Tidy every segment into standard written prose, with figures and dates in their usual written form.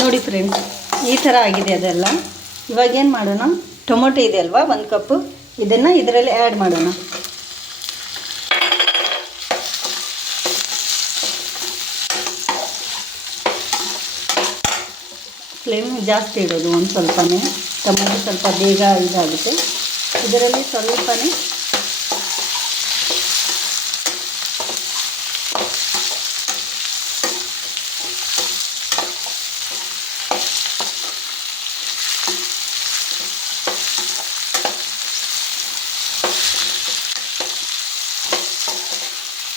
ನೋಡಿ ಫ್ರೆಂಡ್ಸ್, ಈ ಥರ ಆಗಿದೆ ಅದೆಲ್ಲ. ಇವಾಗ ಏನು ಮಾಡೋಣ, ಟೊಮೊಟೊ ಇದೆ ಅಲ್ವಾ, 1 ಕಪ್ಪು, ಇದನ್ನು ಇದರಲ್ಲಿ ಆ್ಯಡ್ ಮಾಡೋಣ. ಫ್ಲೇಮ್ ಜಾಸ್ತಿ ಇಡೋದು ಒಂದು ಸ್ವಲ್ಪನೇ, ಟೊಮೊಟೊ ಸ್ವಲ್ಪ ಬೇಗ ಇದಾಗುತ್ತೆ. ಇದರಲ್ಲಿ ಸ್ವಲ್ಪನೇ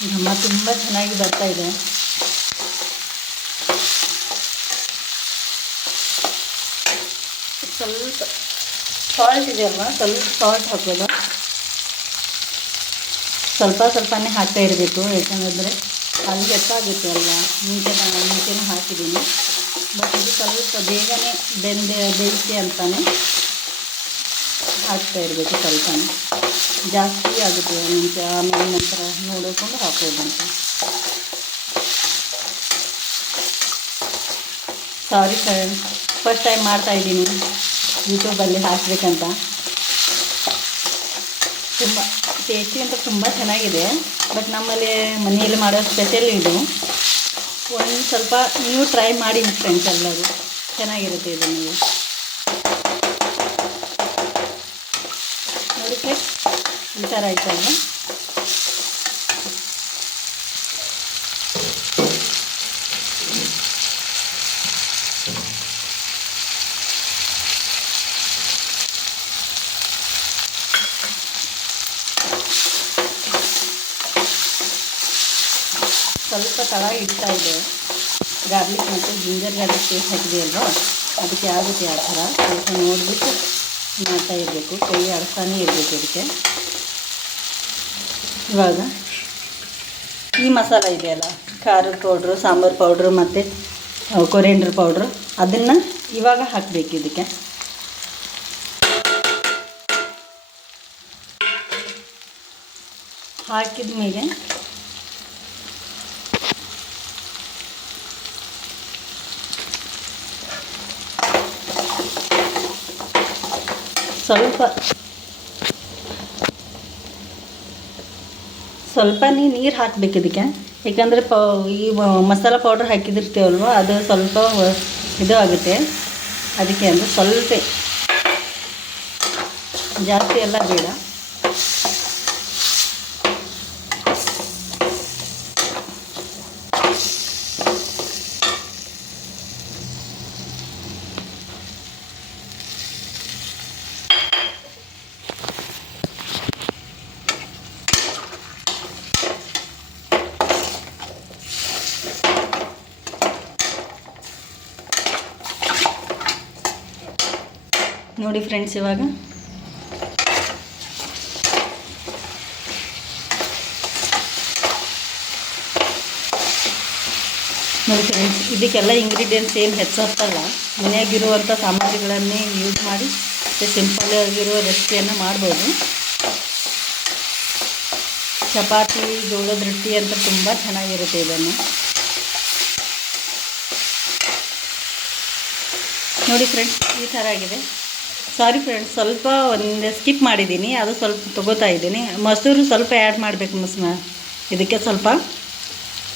ಘಮ ತುಂಬ ಚೆನ್ನಾಗಿ ಬರ್ತಾ ಇದೆ. ಸ್ವಲ್ಪ ಸಾಲ್ಟ್ ಇದೆ ಅಲ್ವಾ, ಸ್ವಲ್ಪ ಸಾಲ್ಟ್ ಹಾಕೋದು. ಸ್ವಲ್ಪನೇ ಹಾಕ್ತಾ ಇರಬೇಕು, ಯಾಕಂದರೆ ಅಲ್ಲಿ ಹೆಚ್ಚಾಗುತ್ತೆ ಅಲ್ವಾ. ಮುಂಚೆನೂ ಹಾಕಿದ್ದೀನಿ, ಬಟ್ ಇದು ಸ್ವಲ್ಪ ಬೇಗನೆ ಬೇಯಿಸಿ ಅಂತಾನೆ ಹಾಕ್ತಾ ಇರಬೇಕು. ಸ್ವಲ್ಪನೇ ಜಾಸ್ತಿ ಆಗುತ್ತೆ ಮುಂಚೆ, ಆಮೇಲೆ ನಂತರ ನೋಡಿಕೊಂಡು ಹಾಕೋದಂತ. ಸಾರಿ ಫ್ರೆಂಡ್ಸ್, ಫಸ್ಟ್ ಟೈಮ್ ಮಾಡ್ತಾಯಿದ್ದೀನಿ ಯೂಟ್ಯೂಬಲ್ಲಿ ಹಾಕಬೇಕಂತ. ತುಂಬ ಟೇಸ್ಟಿ ಅಂತ ತುಂಬ ಚೆನ್ನಾಗಿದೆ, ಬಟ್ ನಮ್ಮಲ್ಲಿ ಮನೆಯಲ್ಲಿ ಮಾಡೋ ಸ್ಪೆಷಲ್ ಇದು. ಒಂದು ಸ್ವಲ್ಪ ನೀವು ಟ್ರೈ ಮಾಡಿ ಫ್ರೆಂಡ್ಸ್, ಎಲ್ಲರೂ ಚೆನ್ನಾಗಿರುತ್ತೆ ಇದು. ನೀವು ನೋಡಿ ಫ್ರೆಂಡ್ಸ್, ಈ ಥರ ಆಯ್ತಲ್ಲ. ಸ್ವಲ್ಪ ತಳ ಇಡ್ತಾ ಇದೆ, ಗಾರ್ಲಿಕ್ ಮತ್ತು ಜಿಂಜರ್ ಗಾರ್ಲಿಕ್ ಪೇಸ್ಟ್ ಹಾಕಿದೆ ಅಲ್ವಾ, ಅದಕ್ಕೆ ಆಗುತ್ತೆ ಆ ಥರ. ಸ್ವಲ್ಪ ನೋಡಿಬಿಟ್ಟು ಮಾಡ್ತಾ ಇರಬೇಕು, ಕೈ ಆಡಿಸ್ತಾನೇ ಇರಬೇಕು ಇದಕ್ಕೆ. ಇವಾಗ ಈ ಮಸಾಲ ಇದೆಯಲ್ಲ, ಖಾರದ ಪೌಡ್ರು, ಸಾಂಬಾರು ಪೌಡ್ರು ಮತ್ತು ಕೊರಿಯಂಡರ್ ಪೌಡ್ರು, ಅದನ್ನು ಇವಾಗ ಹಾಕಬೇಕು ಇದಕ್ಕೆ. ಹಾಕಿದ ಮೇಲೆ ಸ್ವಲ್ಪನೇ ನೀರು ಹಾಕಬೇಕು ಇದಕ್ಕೆ. ಯಾಕಂದರೆ ಈ ಮಸಾಲ ಪೌಡ್ರ್ ಹಾಕಿದಿರ್ತೀವಲ್ವ, ಅದು ಸ್ವಲ್ಪ ಇದು ಆಗುತ್ತೆ, ಅದಕ್ಕೆ ಅಂದರೆ ಸ್ವಲ್ಪ, ಜಾಸ್ತಿ ಎಲ್ಲ ಬೇಡ. ನೋಡಿ ಫ್ರೆಂಡ್ಸ್, ಇವಾಗ ನೋಡಿ ಫ್ರೆಂಡ್ಸ್, ಇದಕ್ಕೆಲ್ಲ ಇಂಗ್ರೀಡಿಯೆಂಟ್ಸ್ ಏನು ಹೆಚ್ಚಲ್ಲ, ಮನೆಯಾಗಿರುವಂಥ ಸಾಮಗ್ರಿಗಳನ್ನೇ ಯೂಸ್ ಮಾಡಿ ಸಿಂಪಲ್ ಆಗಿರೋ ರೆಸಿಪಿಯನ್ನು ಮಾಡ್ಬೋದು. ಚಪಾತಿ, ಜೋಳದ ರೊಟ್ಟಿ ಅಂತ ತುಂಬ ಚೆನ್ನಾಗಿರುತ್ತೆ ಇದನ್ನು. ನೋಡಿ ಫ್ರೆಂಡ್ಸ್, ಈ ಥರ ಆಗಿದೆ. ಸಾರಿ ಫ್ರೆಂಡ್ಸ್, ಸ್ವಲ್ಪ ಒಂದು ಸ್ಕಿಪ್ ಮಾಡಿದ್ದೀನಿ, ಅದು ಸ್ವಲ್ಪ ತೊಗೋತಾ ಇದ್ದೀನಿ. ಮೊಸರು ಸ್ವಲ್ಪ ಆ್ಯಡ್ ಮಾಡಬೇಕು ಇದಕ್ಕೆ ಸ್ವಲ್ಪ.